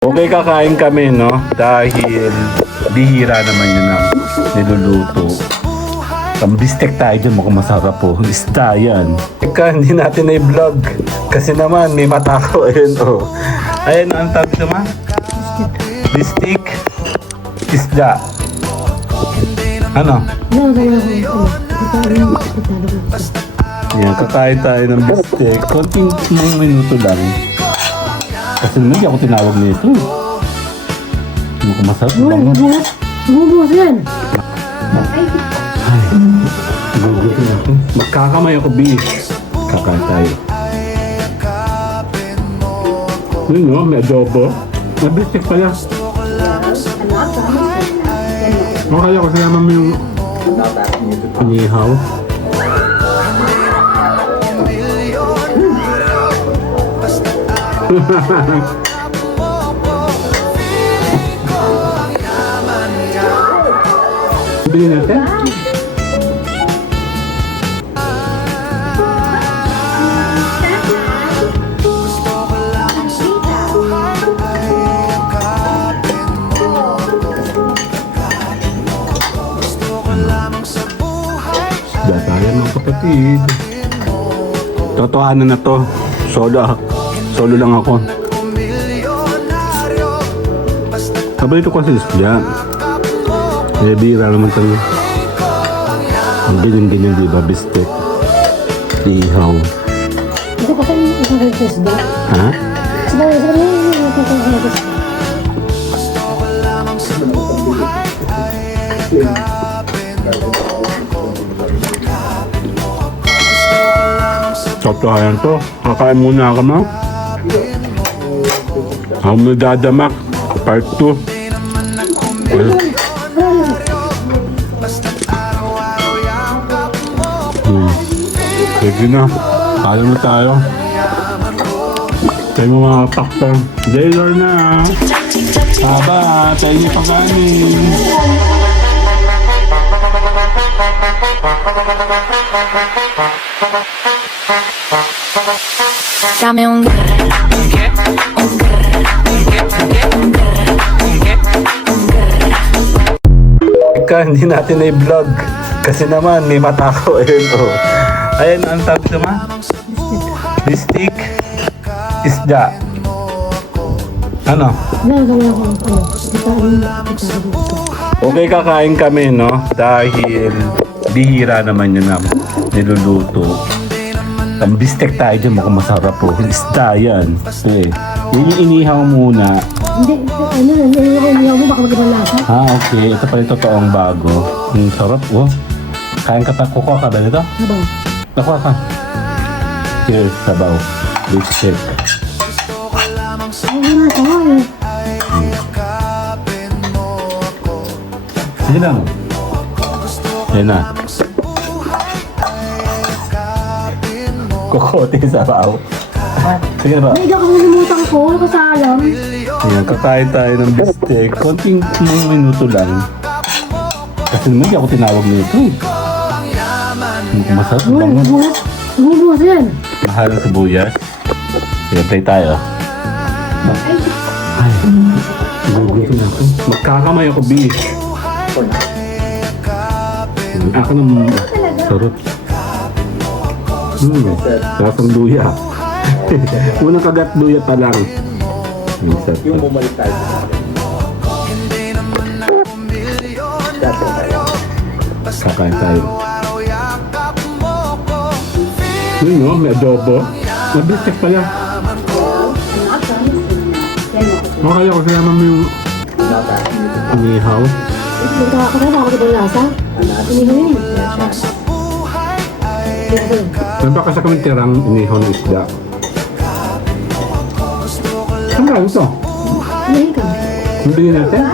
Okay, kakain kami, no? Dahil bihira naman yun ang niluluto. Ang bistek tayo dyan, mukhang masarap po. Isda yan. Teka, hindi natin na i-vlog. Kasi naman, may mata ko. Ayun, oh. Ayun, ang tawag ito, ma? Bistek. Isda. Ano? Yan, kakain tayo ng bistek. Konting mga minuto lang. Kasi naman, di ako tinawag nito. Mukhang masarap. Bumubuhos yan. Gugutin ako. Magkakamay ako, bis. Kakain tayo. Yun, no? May adobo. May bistek pala. Kaya ko kasama mo yung inihaw. Bili natin? Datayan mga kapatid. Totohanan na to. Solo lang ako. Sabay ito kasi isda. Eh, bira naman tayo. Ang ganyan-ganyan, di ba? Bistek. Ihaw. Ito kasi isang isda. Ha? Totohanan to. Kakain muna ako, ma. Ako mo dadamak. Part 2. Sige na. Kaya mo tayo. Tayo mo mga pakta. Jailor na. Haba, tayo niyo pagkanin. Dame un Teka, hindi natin na i-vlog. Kasi naman, may mata ko. Ayun, oh. Ayun, ang tawag ito, ma? Bistek. Isda. Ano? Okay, kakain kami, no? Dahil bihira naman yun ang niluluto. Ang bistek tayo dyan, mukhang masarap po. Isda yan. Ito eh. Yun yung inihaw muna. Hindi mo baka mag-ibang lasa. Okay. Ito pala yung totoong bago. Ang sarap, oh. Kain ka, kukuha ka ba nito? Sabaw. Nakuha ka. Cheers, sabaw. Bistek. Sige lang. Yan na. Kokote sabaw. Sige na ba? Hindi ako nalimutan ko. Kasalam. Ayan, kakain tayo ng bistek. Konting mga minuto lang. Kasi naman di ako tinawag nito. Masarap lang. Bumubuhos yan. Mahal ng sibuyas. Sige, play tayo. Ay, gugutin ako. Magkakamay ako, bis. Ako nang sarap. Sarap luya. Unang kagat luya pa lang. Yung bumalik tayo. Kakain tayo. Yun, no? May adobo. May bistek pala. Kaya ko kasama mo yung inihaw. Kasama ako ibang lasa. Inihaw yun. Nabaka sa kaming tirang inihaw ng isda. Saan ba ito? Inihaw ka. Bili natin?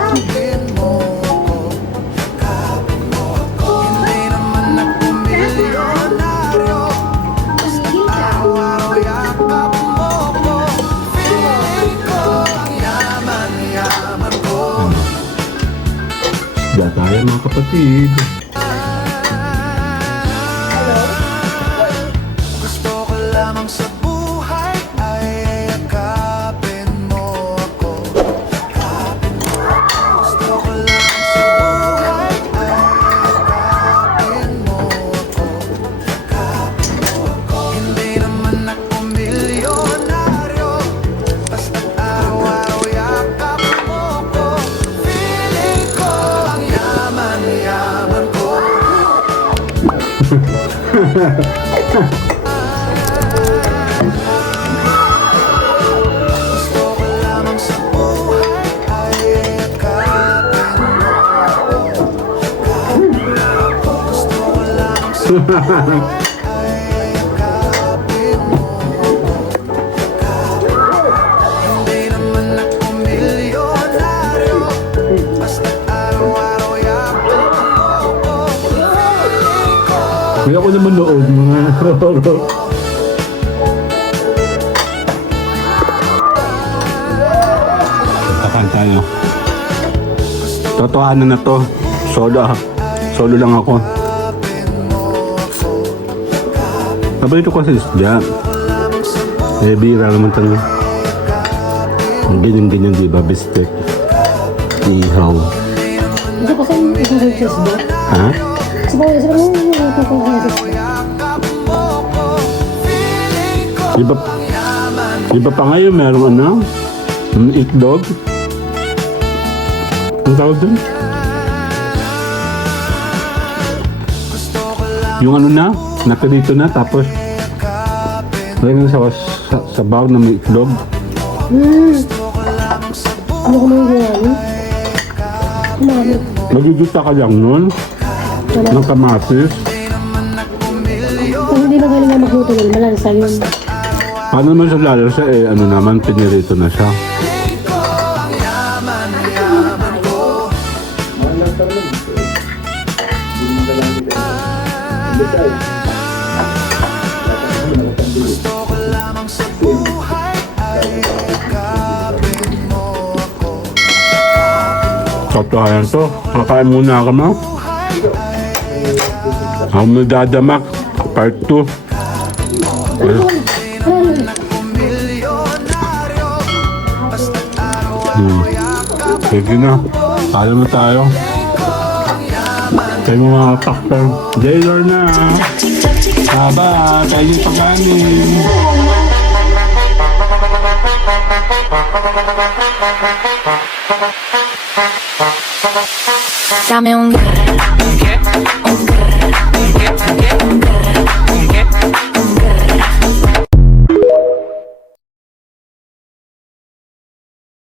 Isda tayo mga kapatid. Gusto ko lamang sa buhay ay yakapin mo ako. Kaya ako naman nood mga Kakan tayo. Totohanan na to. Solo lang ako. Paborito ko sa isda. Eh, bira naman talaga. Ganyan-ganyan, di ba? Bistek. Ihaw. Hindi kasi isang hoses ba? Ha? Sabaw yung hoses ba? Iba pa ngayon, merong ano? Itlog? Ang tawag dun? Yung ano na? Nakarito na, tapos lagyan sa bawang na may itlog. Ano ko may gano'n? Kumami. Magigita ka lang nun ng kamatis. Kung hindi na galing na magluto yun, malansa yun. Paano naman sa lalasa eh, ano naman, pinirito na siya. Totohanan to. Kakain muna ako mo. Ako mo dadamak. Part 2. Sige na. Kaya mo tayo. Tayo mga takter. Jailor na. Haba. Tayo yung pagkanin. Dame un